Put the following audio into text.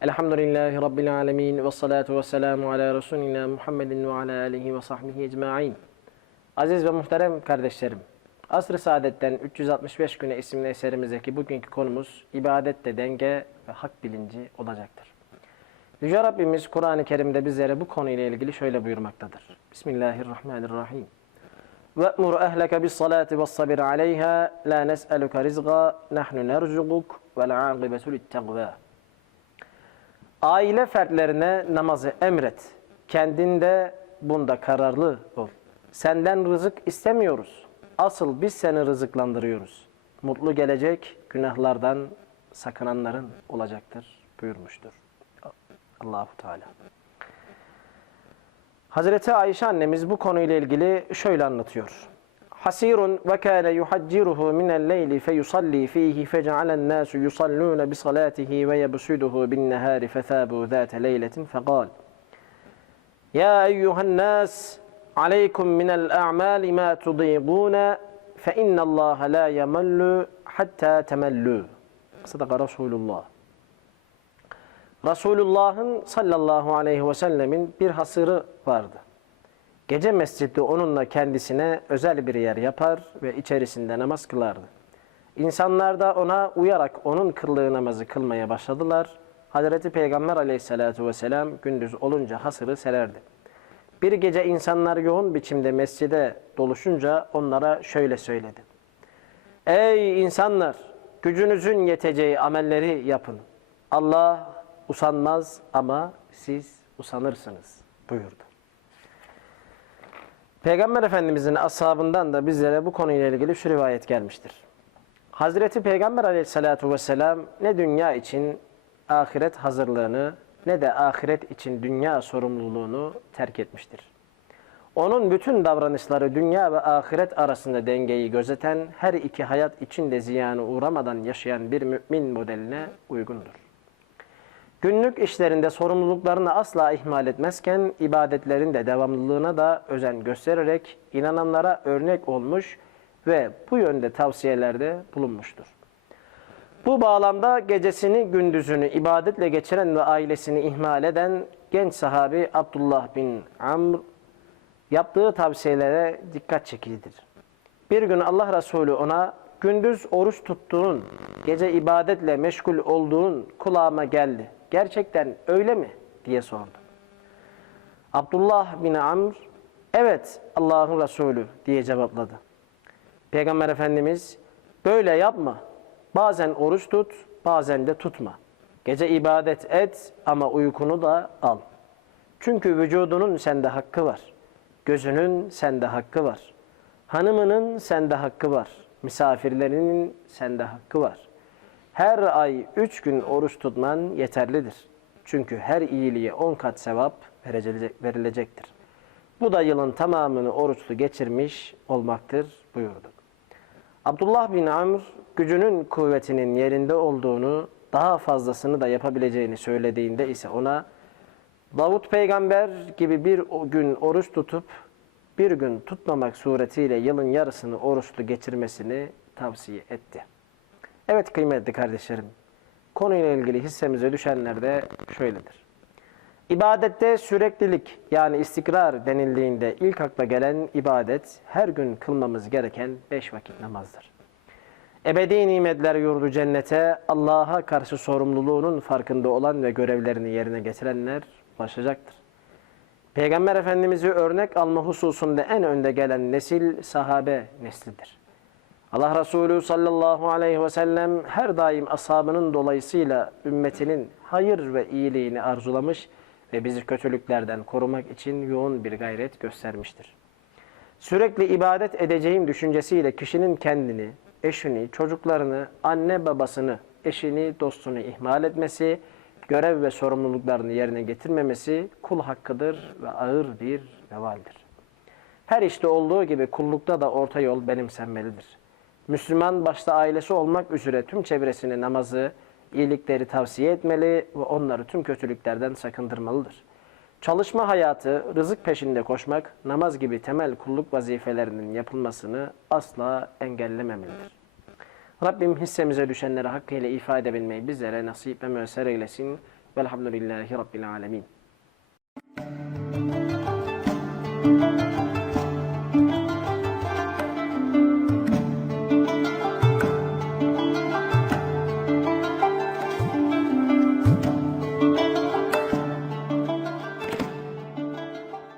Elhamdülillahi Rabbil alemin ve salatu ve selamu ala Resulina Muhammedin ve ala alihi ve sahbihi ecma'in. Aziz ve muhterem kardeşlerim, Asr-ı Saadet'ten 365 güne isimli eserimizdeki bugünkü konumuz ibadette denge ve hak bilinci olacaktır. Yüce Rabbimiz Kur'an-ı Kerim'de bizlere bu konuyla ilgili şöyle buyurmaktadır. Bismillahirrahmanirrahim. وَأْمُرْ أَهْلَكَ بِالصَّلَاةِ وَالصَّبِرْ عَلَيْهَا لَا نَسْأَلُكَ رِزْقًا نَحْنُ نَرْزُقُكَ وَالْعَاقِبَةُ لِلتَّقْوَى Aile fertlerine namazı emret. Kendinde bunda kararlı ol. Senden rızık istemiyoruz. Asıl biz seni rızıklandırıyoruz. Mutlu gelecek günahlardan sakınanların olacaktır buyurmuştur. Allahu Teala. Hazreti Ayşe annemiz bu konuyla ilgili şöyle anlatıyor. Hasirun ve kâne yuhacciruhu minel leyli fe yusalli fihi fece'alen nâsu yusallûne bi salâtihi ve yebsuduhu bin nehâri fethâbû zâte leyletin fekâl. Ya eyyuhen nâs aleykum minel a'mâli mâ tudîgûne fe innallâhe lâ yemellü hattâ temellû. Sadaka Resulullah. Resulullah'ın sallallahu aleyhi ve sellemin bir hasırı vardı. Gece mescitte onunla kendisine özel bir yer yapar ve içerisinde namaz kılardı. İnsanlar da ona uyarak onun kıldığı namazı kılmaya başladılar. Hazreti Peygamber aleyhissalatu vesselam gündüz olunca hasırı sererdi. Bir gece insanlar yoğun biçimde mescide doluşunca onlara şöyle söyledi. Ey insanlar! Gücünüzün yeteceği amelleri yapın. Allah usanmaz ama siz usanırsınız buyurdu. Peygamber Efendimizin ashabından da bizlere bu konuyla ilgili şu rivayet gelmiştir. Hazreti Peygamber aleyhissalatu vesselam ne dünya için ahiret hazırlığını ne de ahiret için dünya sorumluluğunu terk etmiştir. Onun bütün davranışları dünya ve ahiret arasında dengeyi gözeten, her iki hayat içinde ziyanı uğramadan yaşayan bir mümin modeline uygundur. Günlük işlerinde sorumluluklarını asla ihmal etmezken ibadetlerin de devamlılığına da özen göstererek inananlara örnek olmuş ve bu yönde tavsiyelerde bulunmuştur. Bu bağlamda gecesini gündüzünü ibadetle geçiren ve ailesini ihmal eden genç sahabi Abdullah bin Amr yaptığı tavsiyelere dikkat çekicidir. Bir gün Allah Resulü ona gündüz oruç tuttuğun, gece ibadetle meşgul olduğun kulağıma geldi. Gerçekten öyle mi? diye sordu. Abdullah bin Amr, evet Allah'ın Resulü diye cevapladı. Peygamber Efendimiz, böyle yapma. Bazen oruç tut, bazen de tutma. Gece ibadet et ama uykunu da al. Çünkü vücudunun sende hakkı var. Gözünün sende hakkı var. Hanımının sende hakkı var. Misafirlerinin sende hakkı var. Her ay üç gün oruç tutman yeterlidir. Çünkü her iyiliğe on kat sevap verilecektir. Bu da yılın tamamını oruçlu geçirmiş olmaktır buyurdu. Abdullah bin Amr gücünün kuvvetinin yerinde olduğunu daha fazlasını da yapabileceğini söylediğinde ise ona Davut peygamber gibi bir gün oruç tutup bir gün tutmamak suretiyle yılın yarısını oruçlu geçirmesini tavsiye etti. Evet kıymetli kardeşlerim, konuyla ilgili hissemize düşenler de şöyledir. İbadette süreklilik yani istikrar denildiğinde ilk akla gelen ibadet her gün kılmamız gereken beş vakit namazdır. Ebedi nimetler yurdu cennete Allah'a karşı sorumluluğunun farkında olan ve görevlerini yerine getirenler ulaşacaktır. Peygamber Efendimiz'i örnek alma hususunda en önde gelen nesil sahabe neslidir. Allah Resulü sallallahu aleyhi ve sellem her daim ashabının dolayısıyla ümmetinin hayır ve iyiliğini arzulamış ve bizi kötülüklerden korumak için yoğun bir gayret göstermiştir. Sürekli ibadet edeceğim düşüncesiyle kişinin kendini, eşini, çocuklarını, anne babasını, eşini, dostunu ihmal etmesi, görev ve sorumluluklarını yerine getirmemesi kul hakkıdır ve ağır bir vebaldir. Her işte olduğu gibi kullukta da orta yol benimsenmelidir. Müslüman başta ailesi olmak üzere tüm çevresini namazı, iyilikleri tavsiye etmeli ve onları tüm kötülüklerden sakındırmalıdır. Çalışma hayatı, rızık peşinde koşmak, namaz gibi temel kulluk vazifelerinin yapılmasını asla engellememelidir. Rabbim hissemize düşenleri hakkıyla ifade edebilmeyi bizlere nasip ve müessere eylesin. Velhamdülillahi Rabbil alemin.